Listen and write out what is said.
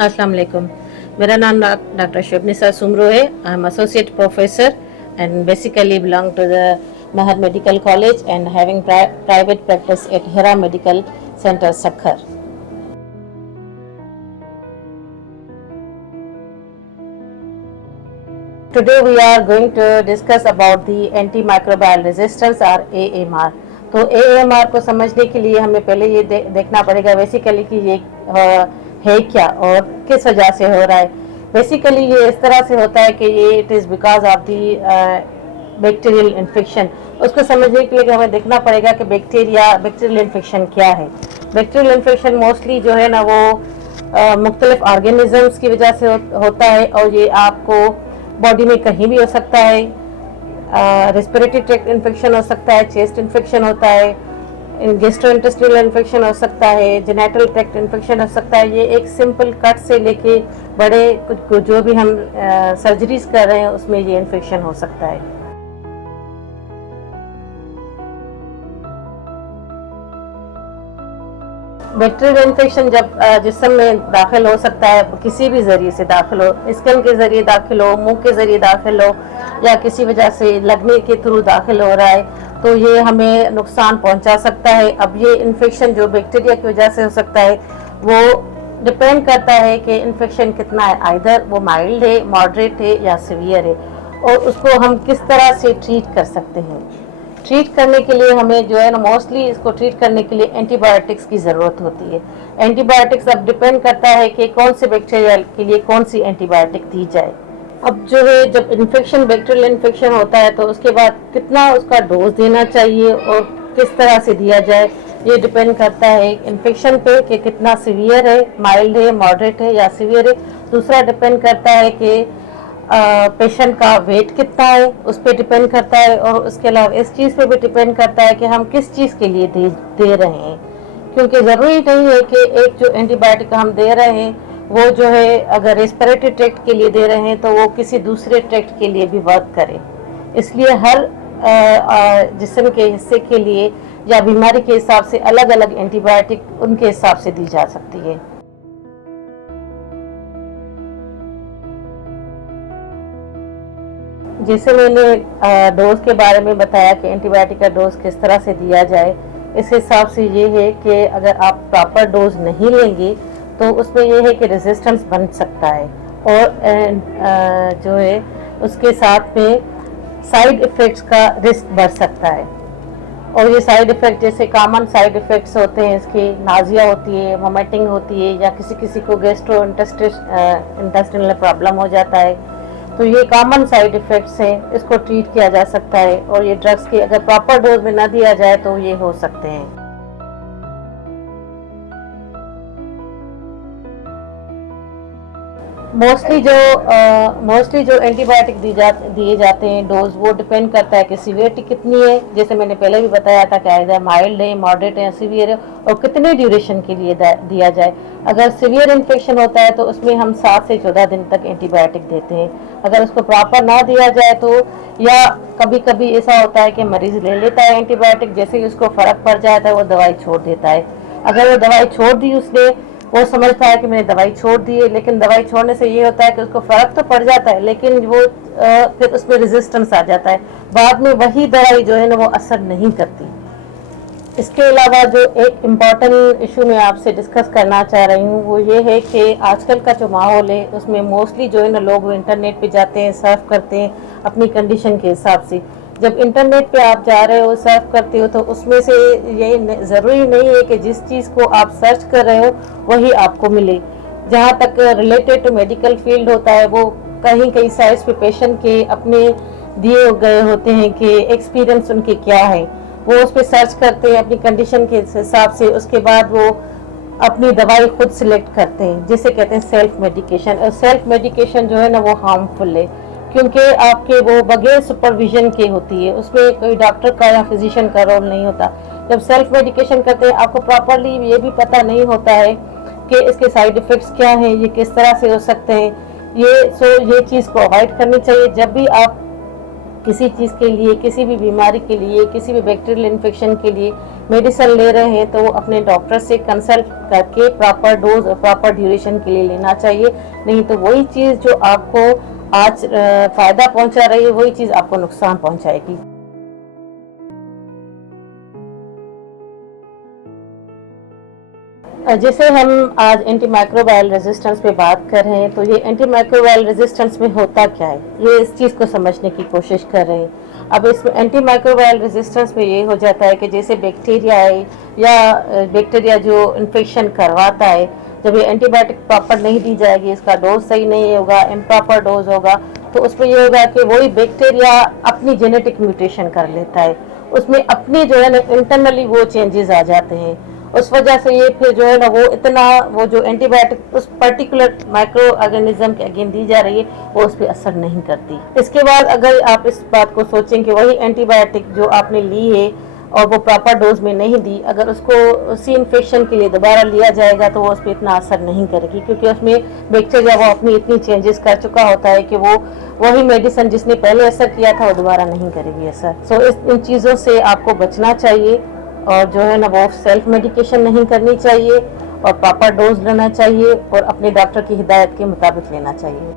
अस्सलाम वालेकुम। मेरा नाम डॉक्टर शुभनिसा सुमरो है। I am associate professor and basically belong to the Mahar Medical College and having private practice at Hira Medical Center, Sakhar. Today we are going to discuss about the antimicrobial resistance or AMR. तो AMR को समझने के लिए हमें पहले ये देखना पड़ेगा बेसिकली कि ये है क्या और किस वजह से हो रहा है। बेसिकली ये इस तरह से होता है कि ये it is because of the bacterial infection. उसको समझने के लिए हमें देखना पड़ेगा कि बैक्टीरियल इन्फेक्शन क्या है। बैक्टीरियल इन्फेक्शन मोस्टली जो है ना वो मुख्तलिफ ऑर्गेनिजम्स की वजह से होता है और ये आपको बॉडी में कहीं भी हो सकता है। रेस्पिरेटरी ट्रैक्ट इन्फेक्शन हो सकता है, चेस्ट इन्फेक्शन होता है, गैस्ट्रोइंटेस्टाइनल इन्फेक्शन हो सकता है, जेनिटल ट्रैक्ट इन्फेक्शन हो सकता है। ये एक सिंपल कट से लेके बड़े कुछ जो भी हम सर्जरीज कर रहे हैं उसमें ये इन्फेक्शन हो सकता है। बैक्टीरियल इन्फेक्शन जब जिस्म में दाखिल हो सकता है, किसी भी ज़रिए से दाखिल हो, स्किन के ज़रिए दाखिल हो, मुंह के ज़रिए दाखिल हो या किसी वजह से लगने के थ्रू दाखिल हो रहा है, तो ये हमें नुकसान पहुंचा सकता है। अब ये इन्फेक्शन जो बैक्टीरिया की वजह से हो सकता है वो डिपेंड करता है कि इन्फेक्शन कितना है, आइदर वो माइल्ड है, मॉडरेट है या सीवियर है, और उसको हम किस तरह से ट्रीट कर सकते हैं। ट्रीट करने के लिए हमें जो है ना मोस्टली इसको ट्रीट करने के लिए एंटीबायोटिक्स की ज़रूरत होती है। एंटीबायोटिक्स अब डिपेंड करता है कि कौन से बैक्टीरिया के लिए कौन सी एंटीबायोटिक दी जाए। अब जो है जब इन्फेक्शन बैक्टीरियल इन्फेक्शन होता है तो उसके बाद कितना उसका डोज देना चाहिए और किस तरह से दिया जाए, ये डिपेंड करता है इन्फेक्शन पे कि कितना सीवियर है, माइल्ड है, मॉडरेट है या सीवियर है। दूसरा डिपेंड करता है कि पेशेंट का वेट कितना है, उस पर डिपेंड करता है, और उसके अलावा इस चीज़ पे भी डिपेंड करता है कि हम किस चीज़ के लिए दे रहे हैं, क्योंकि ज़रूरी नहीं है कि एक जो एंटीबायोटिक हम दे रहे हैं वो जो है अगर रेस्पिरेटरी ट्रैक्ट के लिए दे रहे हैं तो वो किसी दूसरे ट्रैक्ट के लिए भी वर्क करे। इसलिए हर जिस्म के हिस्से के लिए या बीमारी के हिसाब से अलग अलग एंटीबायोटिक उनके हिसाब से दी जा सकती है। जैसे मैंने डोज के बारे में बताया कि एंटीबायोटिक का डोज किस तरह से दिया जाए, इस हिसाब से ये है कि अगर आप प्रॉपर डोज नहीं लेंगे तो उसमें यह है कि रेजिस्टेंस बन सकता है और जो है उसके साथ में साइड इफ़ेक्ट्स का रिस्क बढ़ सकता है। और ये साइड इफ़ेक्ट जैसे कॉमन साइड इफ़ेक्ट्स होते हैं, इसकी नाजिया होती है, वोमिटिंग होती है, या किसी किसी को इंटेस्टाइनल प्रॉब्लम हो जाता है, तो ये कॉमन साइड इफ़ेक्ट्स हैं, इसको ट्रीट किया जा सकता है। और ये ड्रग्स के अगर प्रॉपर डोज में ना दिया जाए तो ये हो सकते हैं। मोस्टली जो एंटीबायोटिक दिए जाते हैं डोज, वो डिपेंड करता है कि सीवियरिटी कितनी है। जैसे मैंने पहले भी बताया था कि आइदर माइल्ड है, मॉडरेट है या सीवियर है, और कितने ड्यूरेशन के लिए दिया जाए। अगर सीवियर इन्फेक्शन होता है तो उसमें हम 7 से 14 दिन तक एंटीबायोटिक देते हैं। अगर उसको प्रॉपर ना दिया जाए तो, या कभी कभी ऐसा होता है कि मरीज़ ले लेता है एंटीबायोटिक, जैसे ही उसको फ़र्क पड़ जाता है वो दवाई छोड़ देता है। अगर वो दवाई छोड़ दी उसने, वो समझता है कि मैंने दवाई छोड़ दी है, लेकिन दवाई छोड़ने से ये होता है कि उसको फ़र्क तो पड़ जाता है लेकिन वो फिर उसमें रेजिस्टेंस आ जाता है, बाद में वही दवाई जो है ना वो असर नहीं करती। इसके अलावा जो एक इम्पॉर्टेंट इशू मैं आपसे डिस्कस करना चाह रही हूँ वो ये है कि आजकल का जो माहौल है उसमें मोस्टली जो है ना लोग इंटरनेट पे जाते हैं, सर्फ करते हैं अपनी कंडीशन के हिसाब से। जब इंटरनेट पे आप जा रहे हो, सर्च करते हो, तो उसमें से ये ज़रूरी नहीं है कि जिस चीज़ को आप सर्च कर रहे हो वही आपको मिले। जहाँ तक रिलेटेड टू मेडिकल फील्ड होता है वो कहीं कहीं साइट्स पे पेशेंट के अपने दिए गए होते हैं कि एक्सपीरियंस उनके क्या है, वो उस पर सर्च करते हैं अपनी कंडीशन के हिसाब से। उसके बाद वो अपनी दवाई खुद सिलेक्ट करते हैं, जिसे कहते हैं सेल्फ मेडिकेशन। और सेल्फ मेडिकेशन जो है ना वो हार्मफुल है, क्योंकि आपके वो बगैर सुपरविजन के होती है, उसमें कोई डॉक्टर का या फिजिशियन का रोल नहीं होता। जब सेल्फ मेडिकेशन करते हैं आपको प्रॉपरली ये भी पता नहीं होता है कि इसके साइड इफ़ेक्ट्स क्या हैं, ये किस तरह से हो सकते हैं। ये चीज़ को अवॉइड करनी चाहिए। जब भी आप किसी चीज़ के लिए, किसी भी बीमारी के लिए, किसी भी बैक्टीरियल इन्फेक्शन के लिए मेडिसिन ले रहे हैं तो अपने डॉक्टर से कंसल्ट करके प्रॉपर डोज और प्रॉपर ड्यूरेशन के लिए लेना चाहिए। नहीं तो वही चीज़ जो आपको आज फ़ायदा पहुंचा रही है वही चीज़ आपको नुकसान पहुंचाएगी। जैसे हम आज एंटी माइक्रोबायल रेजिस्टेंस पे बात कर रहे हैं, तो ये एंटी माइक्रोबायल रेजिस्टेंस में होता क्या है, ये इस चीज़ को समझने की कोशिश कर रहे हैं। अब इसमें एंटी माइक्रोबायल रेजिस्टेंस में ये हो जाता है कि जैसे बैक्टीरिया है या बैक्टीरिया जो इन्फेक्शन करवाता है, जब ये एंटीबायोटिक प्रॉपर नहीं दी जाएगी, इसका डोज सही नहीं होगा, इम्प्रॉपर डोज होगा, तो उसमें ये होगा कि वही बैक्टीरिया अपनी जेनेटिक म्यूटेशन कर लेता है, उसमें अपनी जो है ना इंटरनली वो चेंजेस आ जाते हैं। उस वजह से ये फिर जो है ना वो इतना वो जो एंटीबायोटिक उस पर्टिकुलर माइक्रो ऑर्गेनिज्म के अगेंस्ट दी जा रही है वो उस पर असर नहीं करती। इसके बाद अगर आप इस बात को सोचें कि वही एंटीबायोटिक जो आपने ली है और वो प्रॉपर डोज में नहीं दी, अगर उसको उसी इन्फेक्शन के लिए दोबारा लिया जाएगा तो वो उस पर इतना असर नहीं करेगी, क्योंकि उसमें बैक्टीरिया वो अपनी इतनी चेंजेस कर चुका होता है कि वो वही मेडिसिन जिसने पहले असर किया था वो दोबारा नहीं करेगी असर। सो इन चीज़ों से आपको बचना चाहिए और जो है ना वो सेल्फ मेडिकेशन नहीं करनी चाहिए और प्रॉपर डोज लेना चाहिए और अपने डॉक्टर की हिदायत के मुताबिक लेना चाहिए।